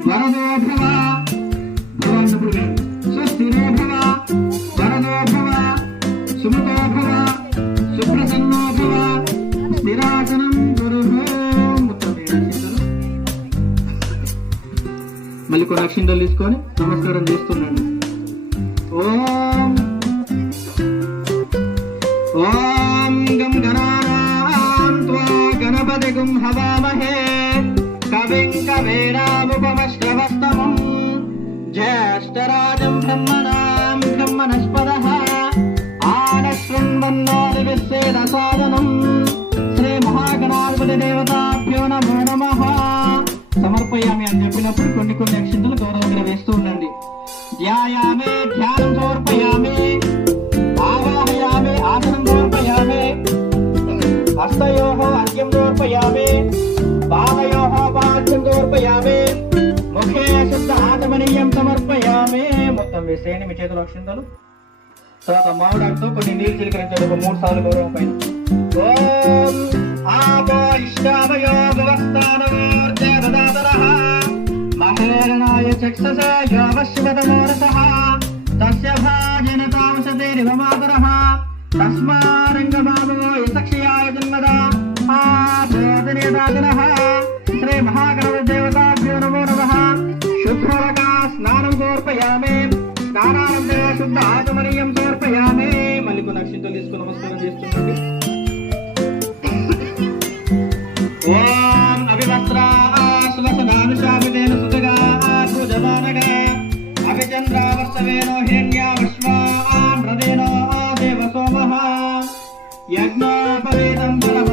వరదో భవ భవ వరదో భవ సుమతో భవ సుప్రసన్నో భవ స్థిరాసనం గురు మళ్ళీ కొన్ని అక్షింతలు తీసుకొని నమస్కారం చేస్తున్నాండి ఓం. ఓం గం గణానాం త్వా హవామహే. కవిం కవీనాముపమశ్రవస్తమం జ్యేష్ఠరాజం బ్రహ్మణాం బ్రహ్మణస్పదః. ఆనశృణ్వన్నోదివిశ్వేద సాధనం. శ్రీ మహాగణాధిపతి దేవతాభ్యో నమో నమ. సమర్పయామి అని చెప్పినప్పుడు కొన్ని కొన్ని అక్షింతలు గౌరవంగా వేస్తూ ఉండండి. ధ్యాయామే ధ్యానం సమర్పయామి. ఆవాహయామి ఆసనం సమర్పయామి. హస్తయోహ అర్ఘ్యం సమర్పయామి. పాదయోః పాద్యం సమర్పయామి ముఖే శుద్ధ ఆచమనీయం సమర్పయామి. మొత్తం వేసేయండి మీ చేతుల అక్షింతలు. తర్వాత మామిడాకుతో కొన్ని నీళ్ళు చిలకరించండి ఒక మూడు సార్లు గౌరవం పైన. ఓం ఆపో ఇష్టామయో మహేరణాయ తస్య సమర్పయామే. దానానందగా శుద్ధ ఆగమనీయం సమర్పయామే. మళ్ళీ కొన్ని అక్షింతలు తీసుకుని నమస్కారం చేస్తున్నాండి ఓం అభివత్రా బలవ